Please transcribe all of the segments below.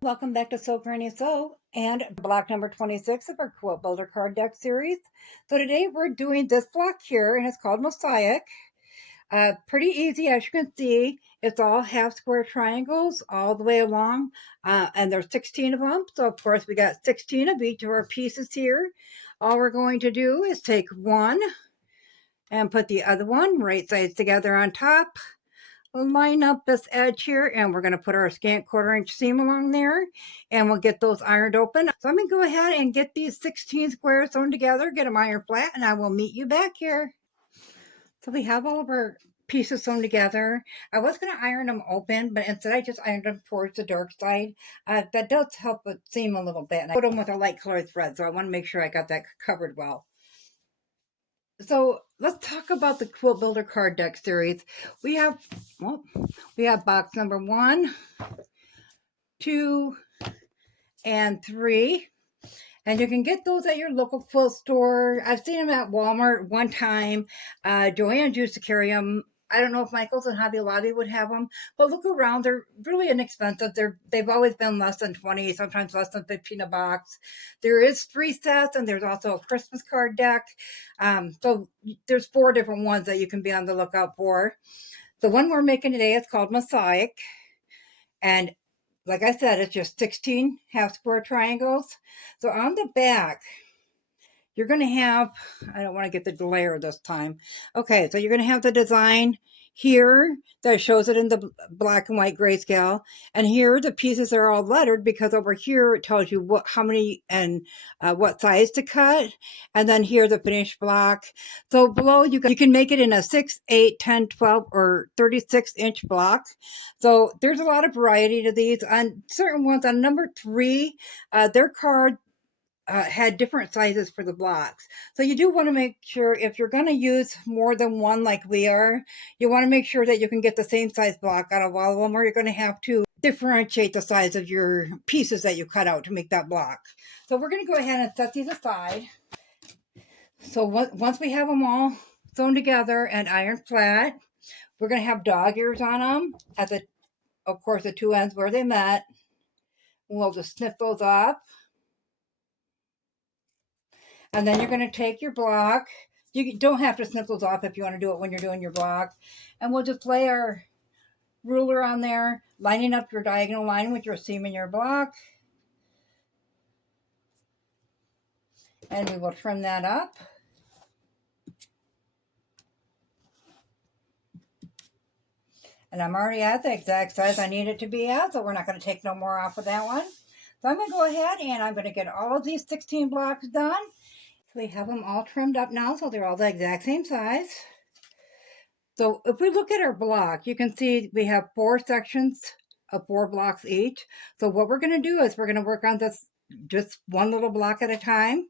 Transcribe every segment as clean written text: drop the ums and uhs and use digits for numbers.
Welcome back to Sew Granny Sew and block number 26 of our Quilt Builder card deck series. So today we're doing this block here and it's called Mosaic. Pretty easy, as you can see. It's all half square triangles all the way along, and there's 16 of them. So of course we got 16 of each of our pieces here. All we're going to do is take one and put the other one right sides together on top. We'll line up this edge here and we're going to put our scant 1/4 inch seam along there and we'll get those ironed open. So I'm going to go ahead and get these 16 squares sewn together, get them ironed flat, and I will meet you back here. So we have all of our pieces sewn together. I was going to iron them open, but instead I just ironed them towards the dark side. That does help with seam a little bit. And I put them with a light colored thread, so I want to make sure I got that covered well. So let's talk about the Quilt Builder card deck series. We have box number 1, 2, and 3. And you can get those at your local quilt store. I've seen them at Walmart one time. Joanne used to carry them. I don't know if Michael's and Hobby Lobby would have them, but look around. They're really inexpensive. They've always been less than 20, sometimes less than 15 a box. There is 3 sets, and there's also a Christmas card deck. So there's 4 different ones that you can be on the lookout for. The one we're making today is called Mosaic, and like I said, it's just 16 half square triangles. So on the back, you're going to have, I don't want to get the glare this time. Okay, so you're going to have the design here that shows it in the black and white grayscale. And here the pieces are all lettered because over here it tells you how many and what size to cut. And then here the finished block. So below you can make it in a 6, 8, 10, 12, or 36-inch block. So there's a lot of variety to these. On certain ones, on number 3, their card had different sizes for the blocks. So you do want to make sure if you're going to use more than one like we are, you want to make sure that you can get the same size block out of all of them, or you're going to have to differentiate the size of your pieces that you cut out to make that block. So we're going to go ahead and set these aside. So once we have them all sewn together and ironed flat, we're going to have dog ears on them at of course, the 2 ends where they met. We'll just snip those off. And then you're going to take your block. You don't have to snip those off if you want to do it when you're doing your block. And we'll just lay our ruler on there, lining up your diagonal line with your seam in your block. And we will trim that up. And I'm already at the exact size I need it to be at, so we're not going to take no more off of that one. So I'm going to go ahead and I'm going to get all of these 16 blocks done. So we have them all trimmed up now, so they're all the exact same size. So if we look at our block, you can see we have 4 sections of 4 blocks each. So what we're going to do is we're going to work on this just one little block at a time.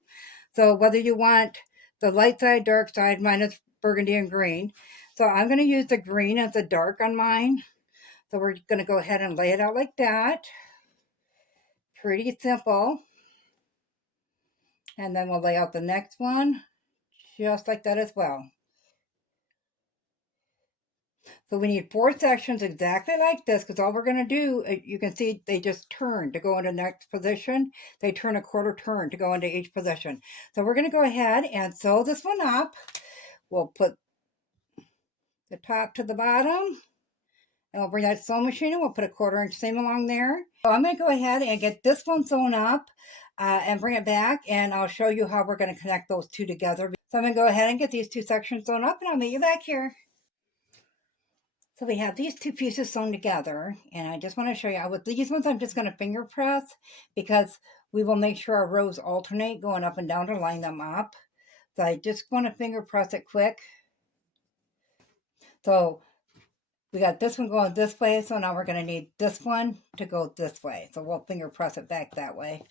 So whether you want the light side, dark side, mine is burgundy and green. So I'm going to use the green as the dark on mine. So we're going to go ahead and lay it out like that. Pretty simple. And then we'll lay out the next one just like that as well. So we need 4 sections exactly like this, because all we're going to do, you can see they just turn to go into the next position. They turn a 1/4 turn to go into each position. So we're going to go ahead and sew this one up. We'll put the top to the bottom. And we'll bring that sewing machine and we'll put a 1/4 inch seam along there. So I'm going to go ahead and get this one sewn up and bring it back, and I'll show you how we're going to connect those 2 together. So I'm going to go ahead and get these 2 sections sewn up, and I'll meet you back here. So we have these 2 pieces sewn together, and I just want to show you, with these ones I'm just going to finger press because we will make sure our rows alternate going up and down to line them up. So I just want to finger press it quick. So we got this one going this way, so now we're going to need this one to go this way. So we'll finger press it back that way.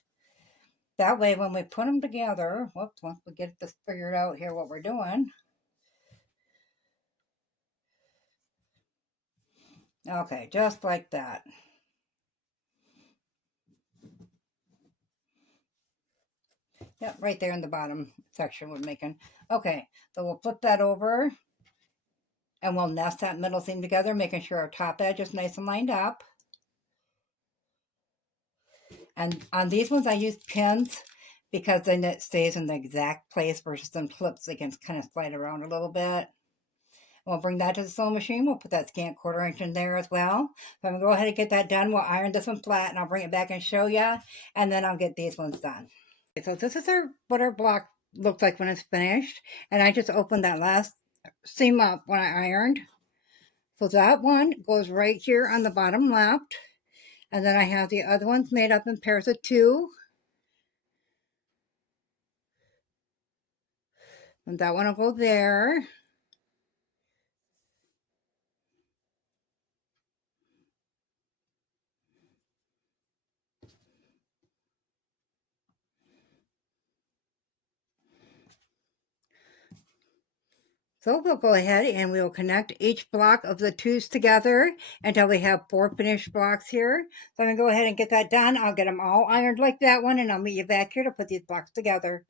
That way when we put them together, whoops, once we get this figured out here what we're doing. Okay, just like that. Yep, right there in the bottom section we're making. Okay, so we'll flip that over and we'll nest that middle seam together, making sure our top edge is nice and lined up. And on these ones I use pins because then it stays in the exact place versus some clips they can kind of slide around a little bit. We'll bring that to the sewing machine. We'll put that scant 1/4 inch in there as well. So I'm going to go ahead and get that done. We'll iron this one flat and I'll bring it back and show you. And then I'll get these ones done. Okay, so this is what our block looks like when it's finished. And I just opened that last seam up when I ironed. So that one goes right here on the bottom left. And then I have the other ones made up in pairs of 2. And that one will go there. So we'll go ahead and we'll connect each block of the 2s together until we have 4 finished blocks here. So I'm going to go ahead and get that done. I'll get them all ironed like that one and I'll meet you back here to put these blocks together.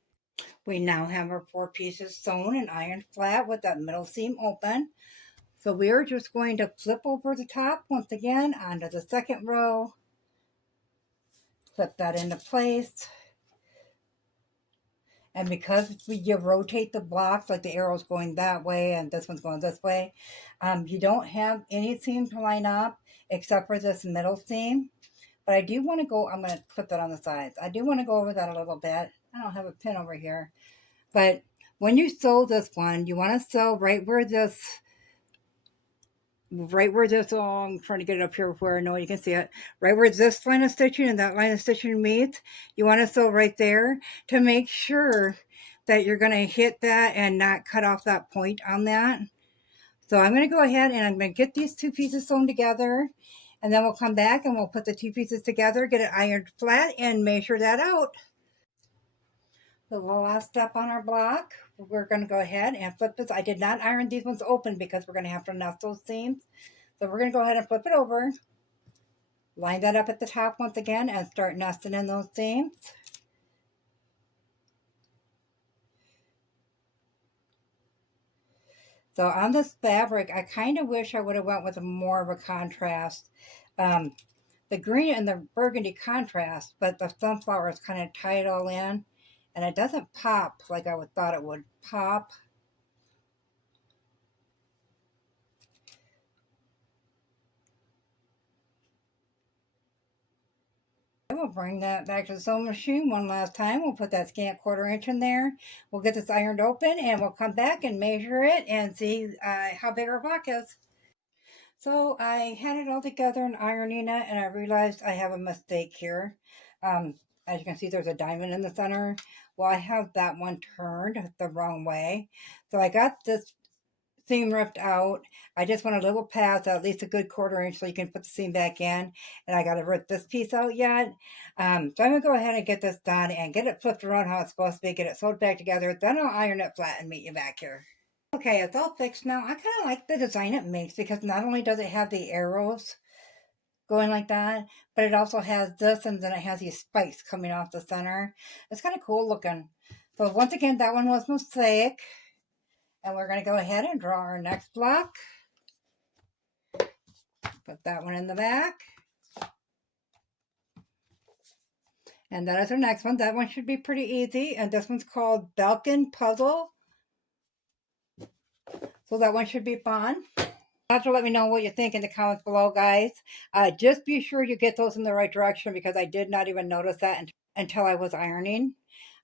We now have our 4 pieces sewn and ironed flat with that middle seam open. So we are just going to flip over the top once again onto the second row. Flip that into place. And because you rotate the blocks, like the arrow's going that way and this one's going this way, you don't have any seam to line up except for this middle seam. But I do want to go, I'm going to put that on the sides. I do want to go over that a little bit. I don't have a pin over here. But when you sew this one, you want to sew right where this, oh, I'm trying to get it up here where I know you can see it, right where this line of stitching and that line of stitching meets. You want to sew right there to make sure that you're going to hit that and not cut off that point on that. So I'm going to go ahead and I'm going to get these 2 pieces sewn together, and then we'll come back and we'll put the 2 pieces together, get it ironed flat, and measure that out. So the last step on our block, we're going to go ahead and flip this. I did not iron these ones open because we're going to have to nest those seams. So we're going to go ahead and flip it over, line that up at the top once again, and start nesting in those seams. So on this fabric, I kind of wish I would have went with more of a contrast. The green and the burgundy contrast, but the sunflower is kind of tied all in, and it doesn't pop like I would thought it would pop. We'll bring that back to the sewing machine one last time. We'll put that scant 1/4 inch in there. We'll get this ironed open and we'll come back and measure it and see how big our block is. So I had it all together and ironing it, and I realized I have a mistake here. As you can see, there's a diamond in the center. Well, I have that one turned the wrong way. So I got this seam ripped out. I just want a little pass, at least a good 1/4 inch, so you can put the seam back in. And I got to rip this piece out yet. So I'm going to go ahead and get this done and get it flipped around how it's supposed to be, get it sewed back together. Then I'll iron it flat and meet you back here. Okay, it's all fixed now. I kind of like the design it makes because not only does it have the arrows going like that, but it also has this, and then it has these spikes coming off the center. It's kind of cool looking. So once again, that one was Mosaic. And we're going to go ahead and draw our next block. Put that one in the back. And that is our next one. That one should be pretty easy. And this one's called Belkin Puzzle. So that one should be fun. You'll have to let me know what you think in the comments below, guys. Just be sure you get those in the right direction because I did not even notice that until I was ironing.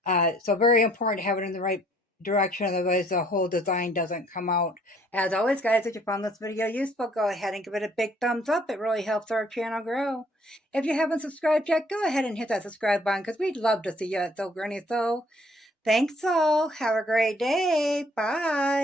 So very important to have it in the right direction, otherwise the whole design doesn't come out. As always, guys, if you found this video useful, go ahead and give it a big thumbs up. It really helps our channel grow. If you haven't subscribed yet, go ahead and hit that subscribe button because we'd love to see you at Sew Granny Sew. Thanks all. Have a great day. Bye.